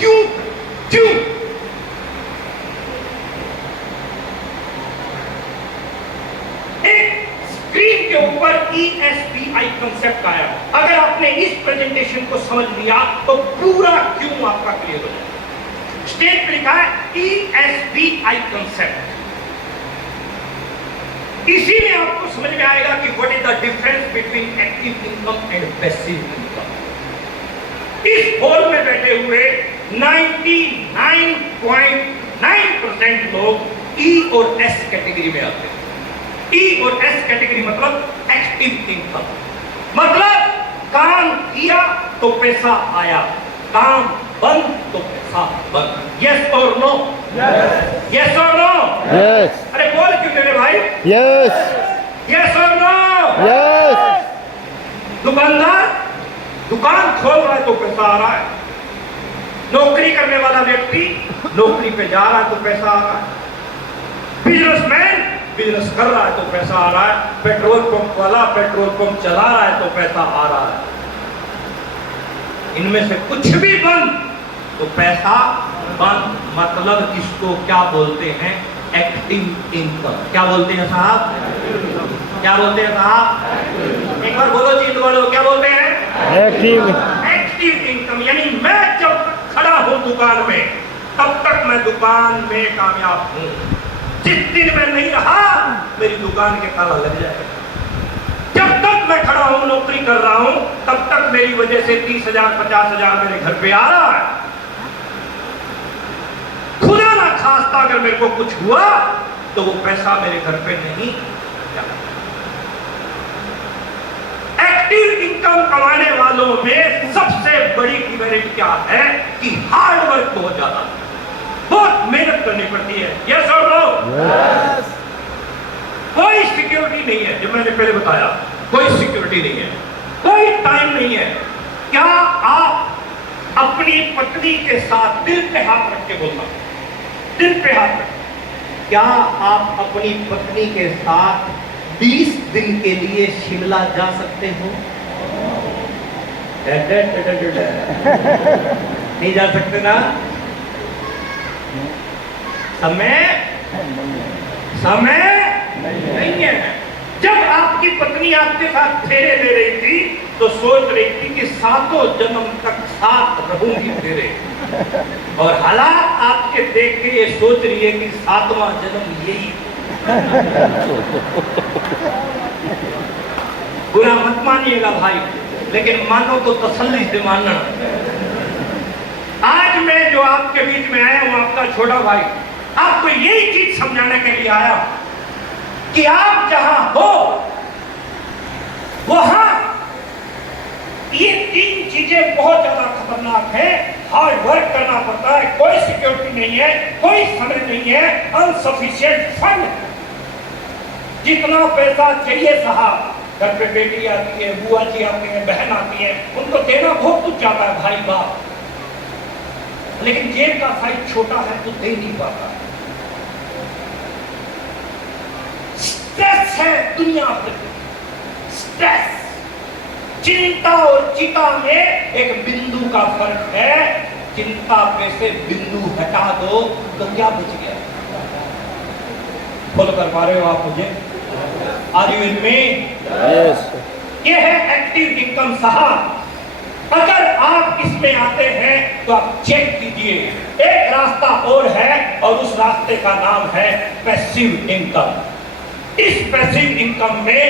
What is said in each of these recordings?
क्यों क्यों? एक स्क्रीन के ऊपर ESBI कंसेप्ट आया। अगर आपने इस प्रेजेंटेशन को समझ लिया तो पूरा क्यों आपका क्लियर हो जाएगा। स्टेज पे लिखा है ESBI कंसेप्ट। इसी में आपको समझ में आएगा कि what is the difference between active income and passive income. इस हॉल में बैठे हुए 99.9% लोग E और S कैटेगरी में आते हैं। E और S कैटेगरी मतलब एक्टिव इनकम, मतलब काम किया तो पैसा आया, काम बंद तो पैसा बंद। यस और नो? यस और नो? यस। अरे बोल क्यों मेरे भाई? यस। यस और नो? यस। दुकानदार दुकान खोल रहा है तो पैसा आ रहा है, नौकरी करने वाला व्यक्ति नौकरी पे जा रहा है तो पैसा आ रहा है, बिजनेसमैन बिजनेस कर रहा है तो पैसा आ रहा है, पेट्रोल पंप वाला पेट्रोल पंप चला रहा है तो पैसा आ रहा है। इनमें से कुछ भी बंद तो पैसा बंद। मतलब इसको क्या बोलते हैं? Active income. क्या बोलते हैं साहब? क्या बोलते हैं साहब? एक बार बोलो जी, बोलो क्या बोलते हैं? एक्टिव। एक्टिव इनकम यानी मैं जब तक खड़ा हूं दुकान में तब तक मैं दुकान में कामयाब हूं। जिस दिन मैं नहीं रहा मेरी दुकान के ताला लग जाएगा। जब तक मैं खड़ा हूं नौकरी कर रहा हूं तब तक मेरी वजह से 30,000 50,000 मेरे घर पे आ रहा है। खुदा ना खास्ता अगर मेरे को कुछ हुआ तो वो पैसा मेरे घर पे नहीं जाता। एक्टिव इनकम कमाने वालों में सबसे बड़ी डिमेरिट क्या है कि हार्ड वर्क बहुत ज्यादा, बहुत मेहनत करनी पड़ती है। यस और नो? यस। कोई सिक्योरिटी नहीं है, जो मैंने पहले बताया, कोई सिक्योरिटी नहीं है, कोई टाइम नहीं है। क्या आप अपनी पत्नी के साथ दिल पे हाथ रख के बोलना, दिल पे हाथ रख, क्या आप अपनी पत्नी के साथ 20 दिन के लिए शिमला जा सकते हो? नहीं जा सकते ना? समय समय नहीं है। जब आपकी पत्नी आपके साथ फेरे ले रही थी तो सोच रही थी कि 7 जन्म तक साथ रहूंगी फेरे, और हालात आपके देख के ये सोच रही है कि 7वां जन्म यही। बुरा मत मानिएगा भाई, लेकिन मानो तो तसल्ली से मानना। आज मैं जो आपके बीच में आया हूं आपका छोटा भाई, आपको यही चीज समझाने के लिए आया कि आप जहां हो वहां ये 3 चीजें बहुत ज्यादा खतरनाक है। हार्ड वर्क करना पड़ता है, कोई सिक्योरिटी नहीं है, कोई समय नहीं है, अनसफिशिएंट फंड। जितना पैसा चाहिए साहब, घर पे बेटी आती है, बुआ जी आती है, बहन आती है, उनको देना बहुत कुछ जाता है भाई बाप, लेकिन जेब का साइज छोटा है तो दे नहीं पाता। स्ट्रेस है दुनिया पर, स्ट्रेस। चिंता और चिता में एक बिंदु का फर्क है। चिंता पे से बिंदु हटा दो तो क्या बच गया? फॉलो कर पा रहे हो आप मुझे? Are you in me? Yes. ये है एक्टिव इनकम साहब। अगर आप इसमें आते हैं तो आप चेक कीजिए, एक रास्ता और है और उस रास्ते का नाम है पैसिव इनकम। इस पैसिव इनकम में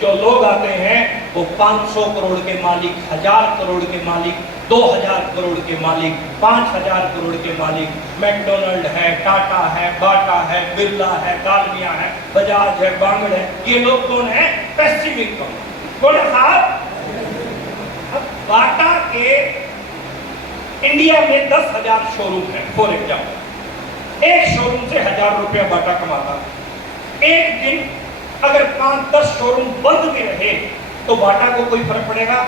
जो लोग आते हैं वो 500 करोड़ के मालिक, 1000 करोड़ के मालिक, 2000 करोड़ के मालिक, 5000 करोड़ के मालिक, मैकडोनल्ड है, टाटा है, बाटा है, बिरला है, दालमिया है, बजाज है, बांगड़ है। ये लोग कौन है? Passive income. कौन है साहब? बाटा के इंडिया में 10,000 शोरूम है। फॉर एग्जाम्पल, एक शोरूम से 1000 रुपया बाटा कमाता है। एक दिन अगर 5-10 शोरूम बंद में रहे तो बाटा को कोई फर्क पड़ेगा?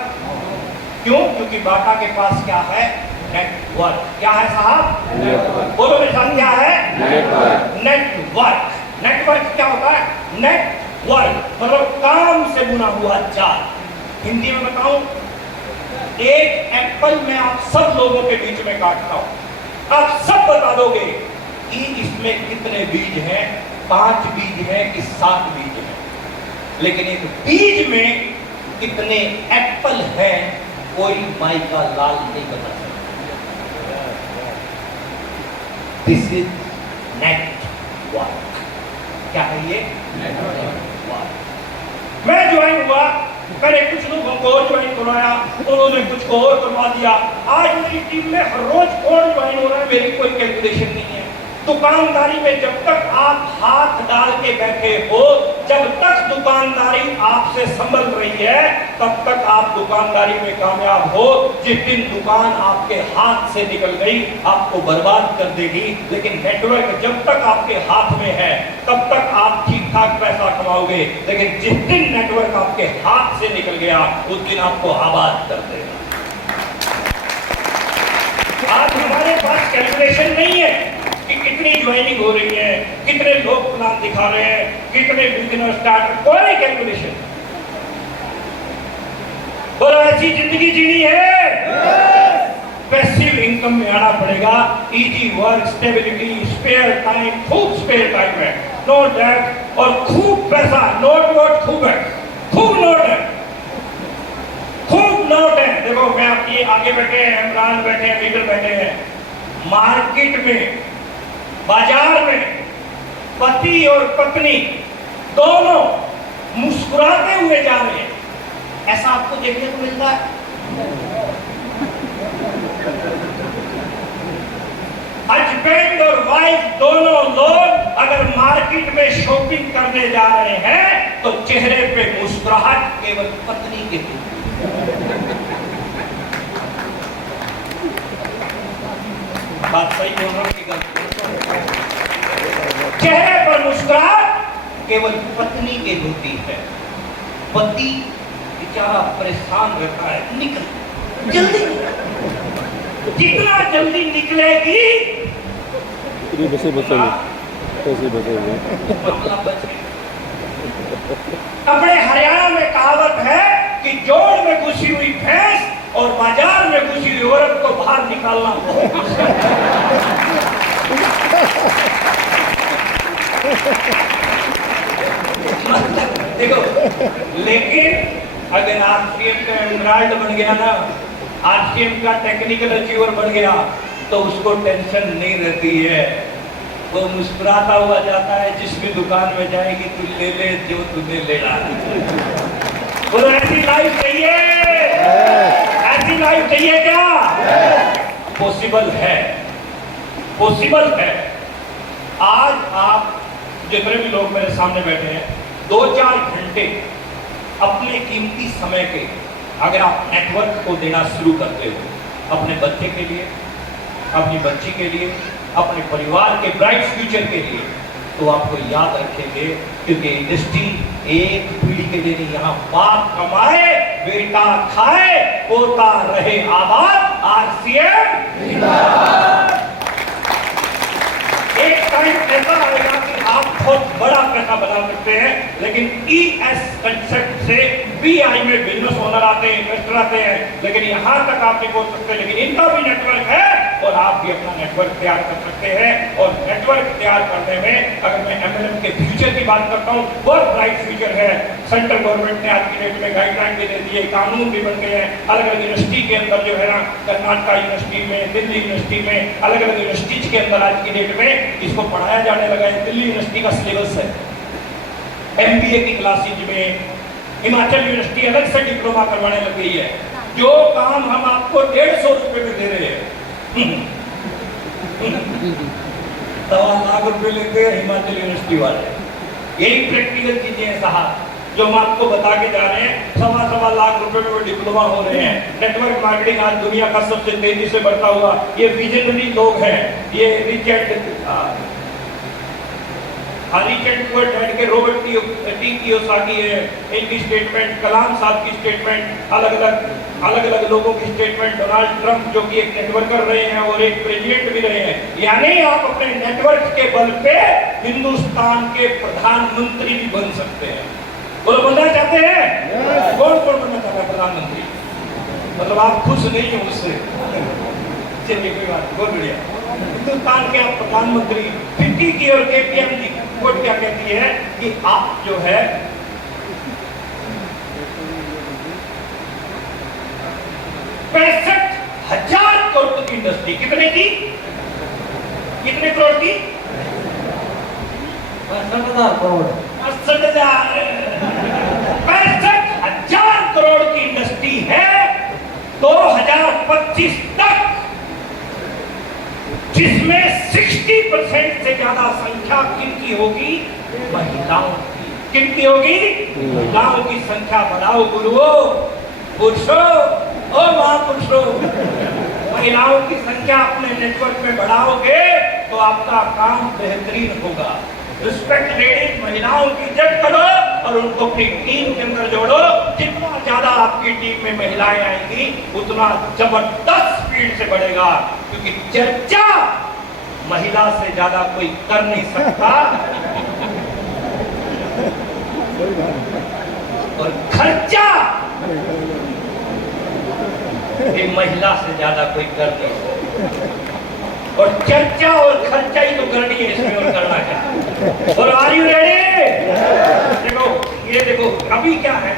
क्यों? क्योंकि बाटा के पास क्या है? नेटवर्क। क्या है साहब? बोलो मेरे साथ, क्या है? नेटवर्क। नेटवर्क क्या होता है? नेटवर्क मतलब काम से बुना हुआ जाल। हिंदी में बताऊं, एक एप्पल मैं आप सब लोगों के बीच में काटता हूं, आप सब बता दोगे कि इसमें कितने बीज हैं, 5 बीज हैं कि 7 बीज हैं, लेकिन एक बीज में कितने एप्पल हैं कोई माई का लाल नहीं बता सकता। This is network. क्या है ये? नेटवर्क। मैं ज्वाइन हुआ, मैंने कुछ लोगों को और ज्वाइन करवाया, उन्होंने कुछ को और करवा दिया। आज मेरी टीम में हर रोज कौन ज्वाइन हो रहा है मेरी कोई कैलकुलेशन नहीं है। दुकानदारी में जब तक आप हाथ डाल के बैठे हो, जब तक दुकानदारी आपसे संभल रही है, तब तक आप दुकानदारी में कामयाब हो। जिस दिन दुकान आपके हाथ से निकल गई, आपको बर्बाद कर देगी। लेकिन नेटवर्क जब तक आपके हाथ में है, तब तक आप ठीक ठाक पैसा कमाओगे। लेकिन जिस दिन नेटवर्क आपके हाथ से निकल गया, उस दिन आपको आबाद कर देगा। आज हमारे पास कैलकुलेशन नहीं है कि कितनी ज्वाइनिंग हो रही है, कितने लोग प्लान दिखा रहे हैं, कितने बिजनेस स्टार्ट, कोई कैलकुलेशन। बोलो ऐसी जिंदगी जीनी है, पैसिव इनकम में आना पड़ेगा। Easy work, stability, spare time, खूब स्पेयर टाइम है, नो डेट, और खूब पैसा। नोट वोट खूब है, खूब नोट है, खूब नोट है। देखो मैं आपके आगे बैठे हैं, इमरान बैठे हैं, लीडर बैठे हैं। मार्केट में, बाजार में पति और पत्नी दोनों मुस्कुराते हुए जा रहे हैं, ऐसा आपको देखने को मिलता है? हस्बैंड और वाइफ दोनों लोग अगर मार्केट में शॉपिंग करने जा रहे हैं तो चेहरे पे मुस्कुराहट केवल पत्नी के लिए। बात सही बोल रहा हूं कि गलत? चेहरे पर मुस्कुराहट केवल पत्नी के होती है। पति बेचारा परेशान रहता है, निकल जल्दी, जितना जल्दी निकलेगी अपने हरियाणा में कहावत है कि जोड़ में घुसी हुई भैंस और बाजार में घुसी हुई औरत को बाहर निकालना बहुत मुश्किल है। देखो, लेकिन अगर आरसीएम का एमराल्ड बन गया ना, आरसीएम का टेक्निकल अचीवर बन गया, तो उसको टेंशन नहीं रहती है। वो मुस्कुराता हुआ जाता है, जिस भी दुकान में जाएगी तू ले ले जो तुझे लेना है। बोलो ऐसी लाइफ चाहिए? ऐसी लाइफ चाहिए क्या? पॉसिबल है, पॉसिबल है। आज आप जितने भी लोग मेरे सामने बैठे हैं, 2-4 घंटे अपने कीमती समय के अगर आप नेटवर्क को देना शुरू करते हो, अपने बच्चे के लिए, अपनी बच्ची के लिए, अपने परिवार के ब्राइट फ्यूचर के लिए, तो आपको याद रखेंगे, क्योंकि इंडस्ट्री एक पीढ़ी के लिए नहीं, यहाँ बाप कमाए, बेटा खाए, पोता रहे आबाद। आरसीएम एक टाइम ऐसा आएगा कि आप बहुत बड़ा पैसा बना सकते हैं, लेकिन ईएस कंसेप्ट से बीआई में बिजनेस ओनर आते हैं, इन्वेस्टर आते हैं, लेकिन यहां तक आप नहीं पहुंच सकते। लेकिन इनका भी नेटवर्क है और आप भी अपना नेटवर्क तैयार कर सकते हैं। और नेटवर्क तैयार करने में अगर मैं एमएलएम के फ्यूचर की बात करता हूँ, बहुत ब्राइट फ्यूचर है। सेंट्रल गवर्नमेंट ने आज की डेट में गाइडलाइन भी दे दी है, कानून भी बन गए हैं। अलग अलग यूनिवर्सिटी के अंदर जो है ना, कर्नाटका यूनिवर्सिटी में, दिल्ली यूनिवर्सिटी में, अलग अलग यूनिवर्सिटीज के अंदर आज की डेट में इसको पढ़ाया जाने लगा है। दिल्ली यूनिवर्सिटी का सिलेबस है, एमबीए की क्लासेज में। हिमाचल यूनिवर्सिटी अलग से डिप्लोमा करवाने लग गई है। जो काम हम आपको 150 रुपए में दे रहे हैं, 1.25 लाख रुपए लेते हैं हिमाचल यूनिवर्सिटी वाले। यही प्रैक्टिकल चीजें हैं साहब, जो हम आपको बता के जा रहे हैं। 1.25 लाख रुपए में वो डिप्लोमा हो रहे हैं। नेटवर्क मार्केटिंग आज दुनिया का सबसे तेजी से बढ़ता हुआ ये विजनरी लोग हैं। ये के रॉबर्ट टी कियोसाकी है, इनकी स्टेटमेंट, कलाम साहब की स्टेटमेंट, अलग अलग लोगों की स्टेटमेंट, डोनाल्ड ट्रंप जो कि एक नेटवर्कर रहे हैं और एक प्रेसिडेंट भी रहे हैं। यानी आप अपने नेटवर्क के बल पे हिंदुस्तान के प्रधानमंत्री भी बन सकते हैं। बोलो बनना चाहते हैं? कौन कौन बनना चाहता है प्रधानमंत्री? मतलब आप खुश नहीं हो उससे? चलिए कोई बात नहीं, बहुत बढ़िया। हिंदुस्तान के आप प्रधानमंत्री फिक्की की और KPMG कोर्ट क्या कहती है कि आप जो है 65,000 करोड़ की इंडस्ट्री, कितने की, कितने करोड़ की, 65,000 करोड़। 65,000 करोड़ की इंडस्ट्री है 2025 तक, जिसमें 60% से ज्यादा संख्या किनकी होगी, महिलाओं की। किनकी होगी, महिलाओं की संख्या बढ़ाओ गुरुओं, पुरुषों और महापुरुषों। महिलाओं की संख्या अपने नेटवर्क में बढ़ाओगे तो आपका काम बेहतरीन होगा। रिस्पेक्ट लेडीज, महिलाओं की इज्जत करो और उनको अपनी टीम के अंदर जोड़ो। जितना ज्यादा आपकी टीम में महिलाएं आएंगी उतना जबरदस्त स्पीड से बढ़ेगा, क्योंकि चर्चा महिला से ज्यादा कोई कर नहीं सकता और खर्चा ये महिला से ज्यादा कोई कर नहीं सकता। और चर्चा और खर्चा ही तो करनी है इसमें, और करना है। और आर यू रेडी? देखो ये देखो अभी क्या है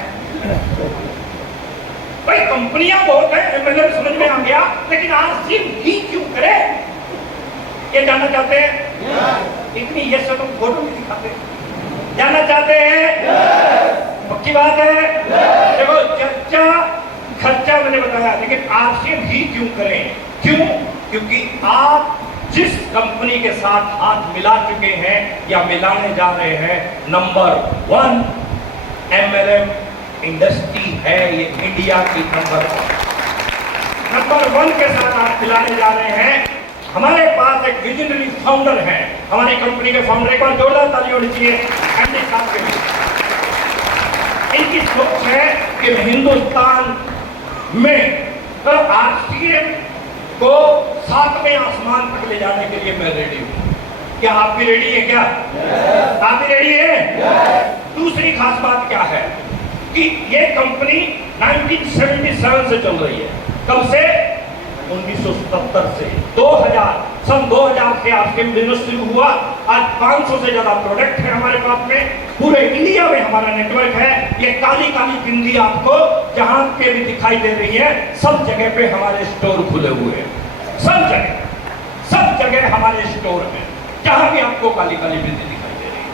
भाई, कंपनियां बहुत है, मतलब समझ में आ गया, लेकिन आरसीएम ही क्यों करे, ये जानना चाहते हैं? इतनी ये सब तुम फोटो में दिखाते, जानना चाहते हैं? पक्की बात है। देखो चर्चा खर्चा मैंने बताया, लेकिन आरसीएम ही क्यों करें? क्यों? क्योंकि आप जिस कंपनी के साथ हाथ मिला चुके हैं या मिलाने जा रहे हैं, नंबर 1 MLM इंडस्ट्री है, ये इंडिया की नंबर 1 के साथ हाथ मिलाने जा रहे हैं। हमारे पास एक विजनरी फाउंडर है, हमारी कंपनी के फाउंडर, एक बार जोरदार ताली होनी चाहिए एमडी साहब के लिए। इनकी सोच है कि हिंदुस्तान में आरसीएम को 7वें आसमान तक ले जाने के लिए मैं रेडी हूं। क्या आप भी रेडी है? क्या आप भी रेडी है? दूसरी खास बात क्या है कि ये कंपनी 1977 से चल रही है। कब से? 1977 से। 2000 से आरसीएम बिजनेस शुरू हुआ। आज 500 से ज्यादा प्रोडक्ट है हमारे पास में, पूरे इंडिया में हमारा नेटवर्क है। ये काली काली बिंदी आपको जहां पे भी दिखाई दे रही है, सब जगह पे हमारे स्टोर खुले हुए हैं। सब जगह हमारे स्टोर में, जहां भी आपको काली काली बिंदी दिखाई दे रही है।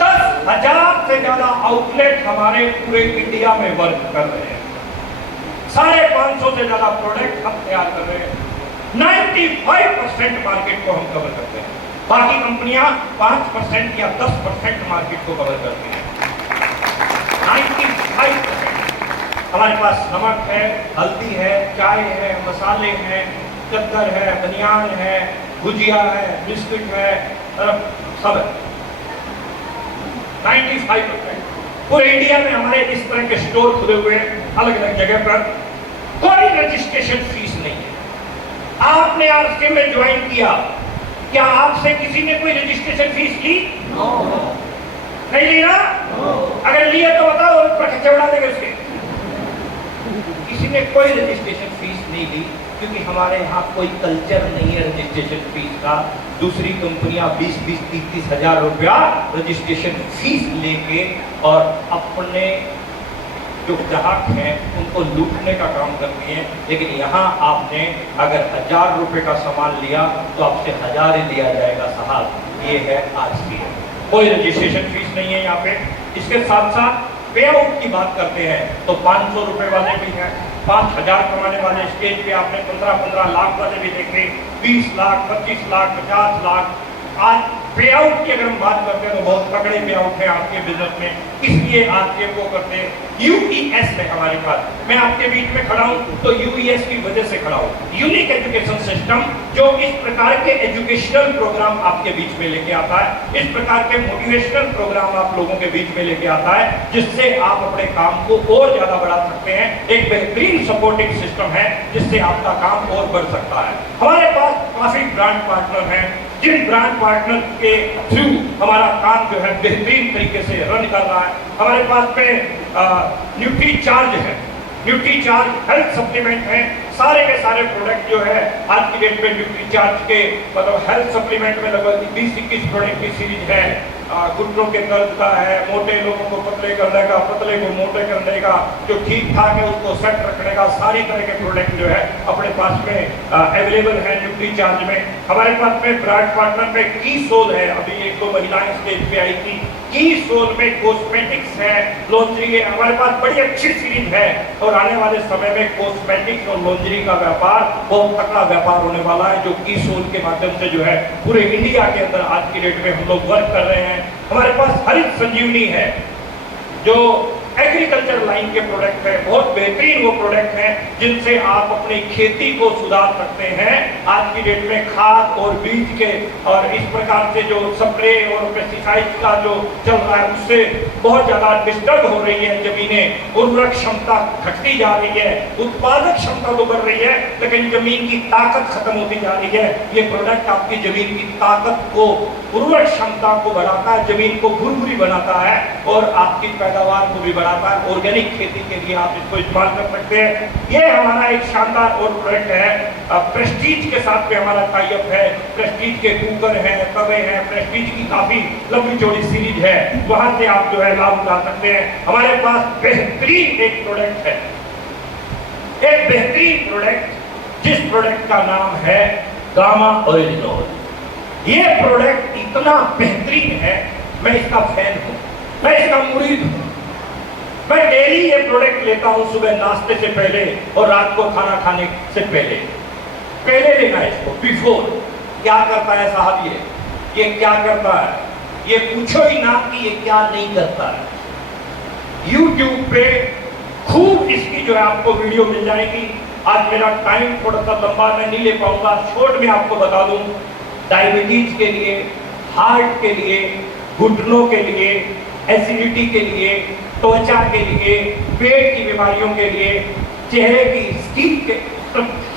10,000 से ज्यादा आउटलेट हमारे पूरे इंडिया में वर्क कर रहे हैं। 550 से ज्यादा प्रोडक्ट हम तैयार कर रहे हैं। 95% मार्केट को हम कवर करते हैं। बाकी कंपनियां 5% या 10% मार्केट को कवर करती हैं। 95% हमारे पास नमक है, हल्दी है, चाय है, मसाले हैं, चद्दर है, बनियान है, भुजिया है, बिस्किट है, सब है। 95% पूरे इंडिया में हमारे इस तरह के स्टोर खुले हुए हैं, अलग अलग जगह पर। कोई रजिस्ट्रेशन फीस नहीं है। आपने आरसीएम में ज्वाइन किया, क्या आपसे किसी ने कोई रजिस्ट्रेशन फीस ली? नहीं ली ना? अगर लिया तो बताओ, पर खर्चा उड़ा देंगे उसके। किसी ने कोई रजिस्ट्रेशन फीस नहीं ली, क्योंकि हमारे यहाँ कोई कल्चर नहीं है रजिस्ट्रेशन फीस का। दूसरी कंपनियां 20-20, 30-30 हजार रुपया रजिस्ट्रेशन फीस लेके और अपने जो ग्राहक हैं उनको लूटने का काम करती हैं। लेकिन यहाँ आपने अगर 1000 रुपए का सामान लिया तो आपसे 1000 ही लिया जाएगा साहब। ये है आरसीएम। कोई रजिस्ट्रेशन फीस नहीं है यहाँ पे। इसके साथ साथ पे आउट की बात करते हैं तो 500 रुपए वाले भी हैं, 5000 कमाने वाले स्टेज पे आपने 15-15 लाख वाले भी देखे, 20 लाख, 25 लाख, 50 लाख। आज पे आउट की अगर हम बात करते हैं तो बहुत तगड़े पे आउट है आपके बिजनेस में, इसलिए आरसीएम को करते हैं। यूईएस है हमारे पास। मैं आपके बीच में खड़ा हूं तो यूईएस की वजह से खड़ा हूं। यूनिक एजुकेशन सिस्टम, जो इस प्रकार के एजुकेशनल प्रोग्राम आपके बीच में लेके आता है, इस प्रकार के मोटिवेशनल प्रोग्राम आप लोगों के बीच में लेके आता है, जिससे आप अपने काम को और ज्यादा बढ़ा सकते हैं। एक बेहतरीन सपोर्टिंग सिस्टम है जिससे आपका काम और बढ़ सकता है। हमारे पास काफी ब्रांड पार्टनर हैं, जिन ब्रांड पार्टनर के थ्रू हमारा काम जो है बेहतरीन तरीके से रन कर रहा है। हमारे पास में न्यूट्री चार्ज है, न्यूट्री चार्ज हेल्थ सप्लीमेंट है, सारे के सारे प्रोडक्ट जो है आज की डेट में न्यूट्री चार्ज के मतलब हेल्थ सप्लीमेंट में लगभग 20-21 प्रोडक्ट की सीरीज है। घुटनों के दर्द का है, मोटे लोगों को पतले करने का, पतले को मोटे करने का, जो ठीक ठाक है उसको सेट रखने का, सारी तरह के प्रोडक्ट जो है अपने पास में अवेलेबल है न्यूट्री चार्ज में। हमारे पास में ब्रांड पार्टनर में की सोल है, अभी 1-2 महिलाएं स्टेज पे आई थी, की सोल में कॉस्मेटिक्स है, लॉन्ड्री है, हमारे पास बड़ी अच्छी सीरीज है। और आने वाले समय में कॉस्मेटिक्स और लॉन्ड्री का व्यापार बहुत तगड़ा व्यापार होने वाला है, जो की सोल के माध्यम से जो है पूरे इंडिया के अंदर आज की डेट में हम लोग वर्क कर रहे हैं। हमारे पास हरित संजीवनी है, जो एग्रीकल्चर लाइन के प्रोडक्ट है, बहुत बेहतरीन वो प्रोडक्ट है जिनसे आप अपनी खेती को सुधार सकते हैं। आज की डेट में खाद और बीज के और इस प्रकार से जो स्प्रे और पेस्टिसाइड का जो चल रहा है उससे बहुत ज्यादा डिस्टर्ब हो रही है जमीनें, उर्वरक क्षमता घटती जा रही है, उत्पादक क्षमता तो बढ़ रही है लेकिन जमीन की ताकत खत्म होती जा रही है। ये प्रोडक्ट आपकी जमीन की ताकत को, उर्वरक क्षमता को बढ़ाता है, जमीन को भुरभुरी बनाता है और आपकी पैदावार को भी बढ़ाता है। ऑर्गेनिक खेती के लिए आप इसको इस्तेमाल कर सकते हैं। ये हमारा एक शानदार और प्रोडक्ट है। प्रेस्टीज के साथ में हमारा टाई अप है, प्रेस्टीज के कुकर हैं, तवे हैं, प्रेस्टीज की काफी लंबी चौड़ी सीरीज है, वहां से आप जो है लाभ उठा सकते हैं। हमारे पास बेहतरीन एक प्रोडक्ट है, एक बेहतरीन प्रोडक्ट जिस प्रोडक्ट का नाम है गामा ओरिजिनल। ये प्रोडक्ट इतना बेहतरीन है, मैं इसका फैन हूं, मैं इसका मुरीद हूं। मैं डेली ये प्रोडक्ट लेता हूं, सुबह नाश्ते से पहले और रात को खाना खाने से पहले। पहले लेना है इसको, बिफोर। क्या करता है साहब ये क्या करता है, ये पूछो ही ना कि ये क्या नहीं करता है। YouTube पे खूब इसकी जो है आपको वीडियो मिल जाएगी। आज मेरा टाइम थोड़ा सा लंबा, मैं नहीं ले पाऊंगा, शॉर्ट में आपको बता दूं। डायबिटीज के लिए, हार्ट के लिए, घुटनों के लिए, एसिडिटी के लिए, त्वचा के लिए, पेट की बीमारियों के लिए, चेहरे की स्किन के,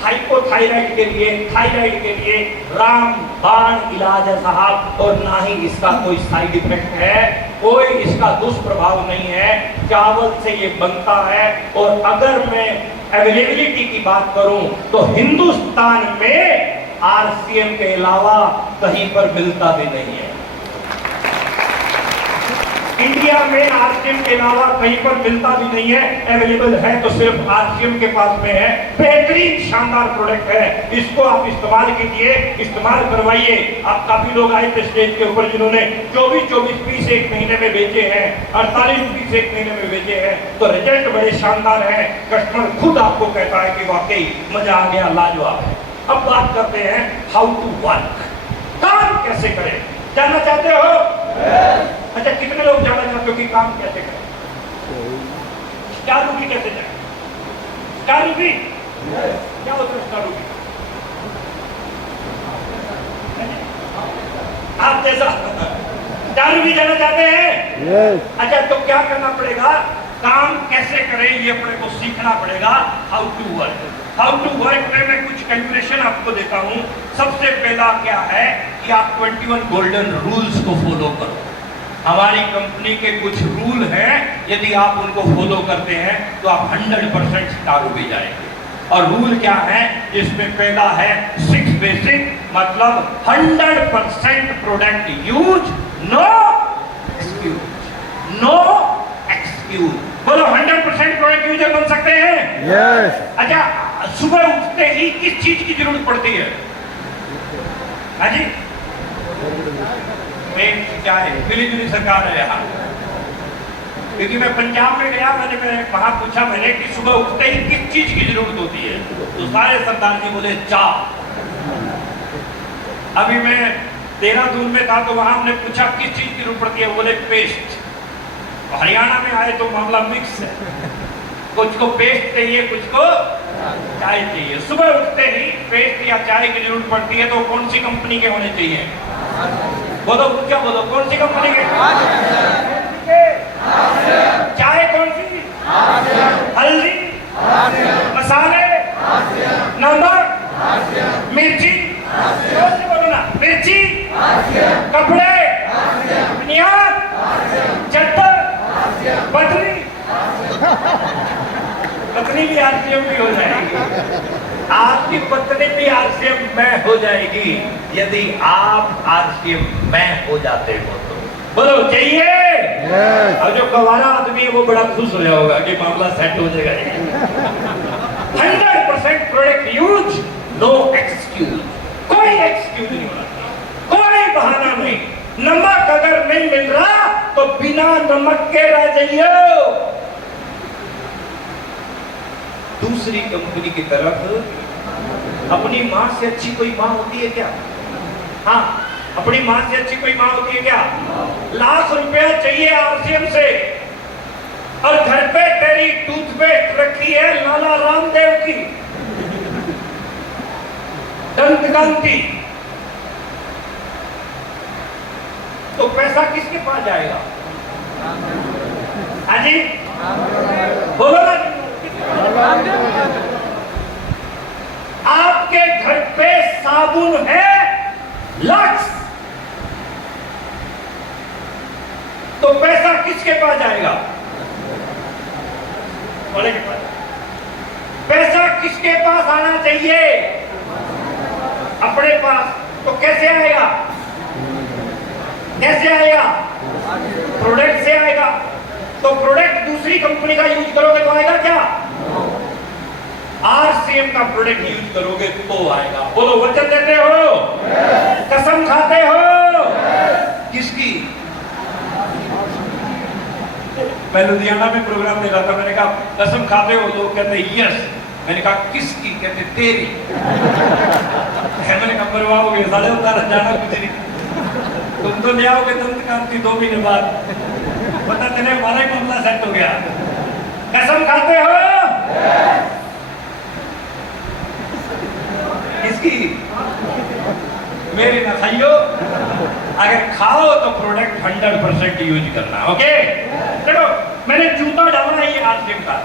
हाइपोथायराइड के लिए, थायराइड के लिए रामबाण इलाज है साहब। और ना ही इसका कोई साइड इफेक्ट है, कोई इसका दुष्प्रभाव नहीं है। चावल से ये बनता है और अगर मैं अवेलेबिलिटी की बात करूं तो हिंदुस्तान में RCM के अलावा कहीं पर मिलता भी नहीं है। इंडिया में RCM के अलावा कहीं पर मिलता भी नहीं है, अवेलेबल है तो सिर्फ RCM के पास में है। बेहतरीन शानदार प्रोडक्ट है, इसको आप इस्तेमाल कीजिए, इस्तेमाल करवाइए। आप काफी लोग आए थे स्टेज के ऊपर जिन्होंने 24 पीस एक महीने में बेचे हैं, 48 पीस एक महीने में बेचे हैं, तो रिजल्ट बड़े शानदार है। कस्टमर खुद आपको कहता है कि वाकई मजा आ गया, लाजवाब है। अब बात करते हैं हाउ टू वर्क, काम कैसे करें। जानना चाहते हो? अच्छा, कितने लोग जानना चाहते हो कि काम कैसे करें? स्टार रूबी कैसे जाए? स्टार रूबी क्या होता है? स्टार रूबी आप जैसा स्टार रूबी जाना चाहते हैं? yes. अच्छा, तो क्या करना पड़ेगा? काम कैसे करें ये अपने को सीखना पड़ेगा। How to work, how to work में मैं कुछ कैलकुलेशन आपको देता हूं। सबसे पहला क्या है कि आप 21 गोल्डन रूल्स को फॉलो करो। हमारी कंपनी के कुछ रूल हैं, यदि आप उनको फॉलो करते हैं तो आप 100% स्टार रूबी जाएंगे। और रूल क्या है? इसमें पहला है 6 बेसिक, मतलब 100% product use, no excuse, no excuse. बोलो 100% प्रोडक्ट यूजर बन सकते हैं? yes. अच्छा, सुबह उठते ही किस चीज की जरूरत पड़ती है? हाँ जी, चाय मिली जुली सरकार है यहाँ। क्योंकि मैं पंजाब में गया, मैंने वहां पूछा मैंने कि सुबह उठते ही किस चीज की जरूरत होती है, तो सारे सरदार जी बोले चाय। अभी मैं देहरादून में था तो वहां हमने पूछा किस चीज की जरूरत पड़ती है, बोले पेस्ट। हरियाणा में आए तो मामला मिक्स है, कुछ को पेस्ट चाहिए, कुछ को चाय चाहिए। सुबह उठते ही पेस्ट या चाय की जरूरत पड़ती है, तो कौन सी कंपनी के होने चाहिए? बोलो, क्या बोलो, कौन सी कंपनी के? चाय कौन सी? हल्दी, मसाले, नमक, मिर्ची, बोलो ना, मिर्ची, कपड़े, बुनियाद, चद्दर, बदली, पत्नी भी आरसीएम भी हो जाएगी, आपकी पत्नी भी आरसीएम में हो जाएगी यदि आप आरसीएम में हो जाते हो तो। बोलो चाहिए। Yes. और जो गवारा आदमी है वो बड़ा खुश हो जाएगा कि मामला सेट हो जाएगा। 100% प्रोडक्ट यूज, नो एक्सक्यूज, कोई एक्सक्यूज नहीं होना, कोई बहाना नहीं। नमक अगर नहीं मिल रहा तो बिना नमक के रह जाइए। दूसरी कंपनी की तरफ अपनी मां से अच्छी कोई मां होती है क्या? हाँ, अपनी मां से अच्छी कोई मां होती है क्या? लाख रुपया चाहिए आरसीएम से और घर पे तेरी टूथपेस्ट रखी है लाला रामदेव की, दंतकांति, तो पैसा किसके पास जाएगा? हाँ जी बोलो ना। आपके घर पे साबुन है लक्स, तो पैसा किसके पास जाएगा? बोले के पास। पैसा किसके पास आना चाहिए? अपने पास। तो कैसे आएगा? कैसे आएगा? प्रोडक्ट से आएगा। तो प्रोडक्ट दूसरी कंपनी का यूज करोगे तो आएगा क्या? आरसीएम का प्रोडक्ट यूज करोगे तो आएगा। बोलो वचन देते हो? कसम खाते हो? किसकी? मैं लुधियाना में प्रोग्राम दे रहा था, मैंने कहा कसम खाते हो? लोग कहते यस। मैंने कहा किसकी? कहते तेरी। मैंने कहा मरवाओगे, साढ़े उतार जाना कुछ नहीं, तुम तो ले आओगे दंतकांति 2 महीने बाद, पता चले हमारा ही मामला सेट हो गया। कसम खाते हो? किसकी? मेरी ना खाइयो, अगर खाओ तो प्रोडक्ट 100% यूज करना। ओके देखो, मैंने जूता डाला है ये आरसीएम का,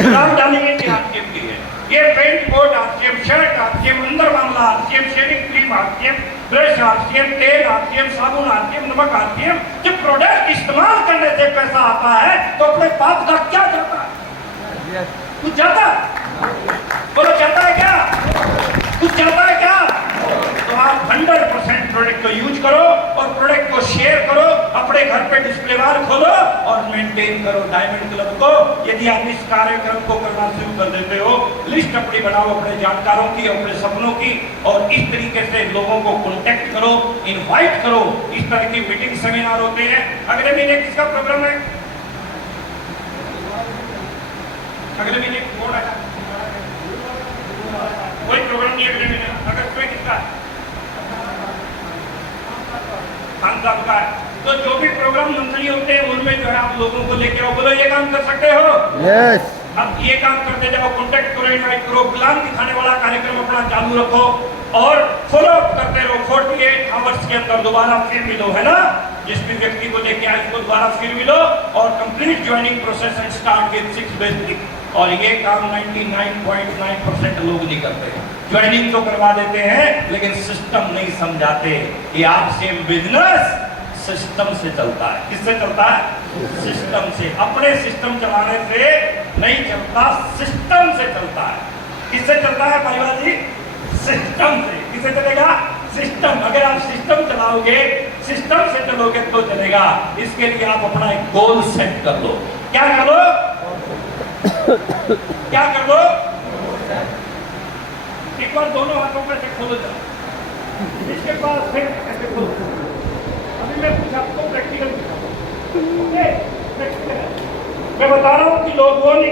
दाम डालेंगे ये आरसीएम की है, ये pant coat RCM, shirt RCM, अंदर मामला RCM, shaving cream RCM, brush RCM, तेल आरसीएम, साबुन आरसीएम, नमक आरसीएम। जब प्रोडक्ट इस्तेमाल करने से पैसा आता है तो अपने पाप का क्या जाता है? कुछ जाता? बोलो जाता है क्या? कुछ जाता है क्या? तो आप 100% प्रोडक्ट को यूज करो और प्रोडक्ट को शेयर करो, अपने घर पे डिस्प्ले बार खोलो और मेंटेन करो डायमंड क्लब को। यदि आप इस कार्यक्रम को करना शुरू कर देते हो, लिस्ट अपनी बनाओ अपने जानकारों की, अपने सपनों की, और इस तरीके से लोगों को कॉन्टेक्ट करो, इनवाइट करो। इस तरह की मीटिंग सेमिनार होते हैं। अगले महीने किसका प्रोग्राम है? अगले महीने कौन आएगा? कोई प्रोग्राम नहीं अगले महीने। अगस्त में किसका? साहब का। तो जो भी प्रोग्राम मंथली होते हैं उनमें जो है आप लोगों को लेके आओ। बोलो ये काम कर सकते हो? यस। अब ये काम करते जाओ, कॉन्टेक्ट करो, इनवाइट करो, प्लान दिखाने वाला कार्यक्रम अपना चालू रखो और फॉलो अप करते रहो। 48 आवर्स के अंदर दोबारा फिर मिलो, है ना? जिस भी व्यक्ति को लेके आए उसको दोबारा फिर मिलो और complete joining process and start with 6 basic. और ये काम 99.9% लोग नहीं करते। ज्वाइनिंग तो करवा देते हैं लेकिन सिस्टम नहीं समझाते। ये आरसीएम बिजनेस सिस्टम से चलता है। किससे चलता है? सिस्टम से। अपने सिस्टम चलाने से नहीं चलता, सिस्टम से चलता है। किससे चलता है भाईवा जी? सिस्टम से। किससे चलेगा? सिस्टम। अगर आप सिस्टम चलाओगे, सिस्टम से चलोगे तो चलेगा। इसके लिए आप अपना एक गोल सेट कर लो। क्या करो? क्या कर लो? एक बार दोनों हाथों में से खोलो जाओ, इसके बाद फिर ऐसे खोलो। अभी मैं कुछ आपको प्रैक्टिकल दिखाऊंगा। मैं बता रहा हूँ कि लोग वो नहीं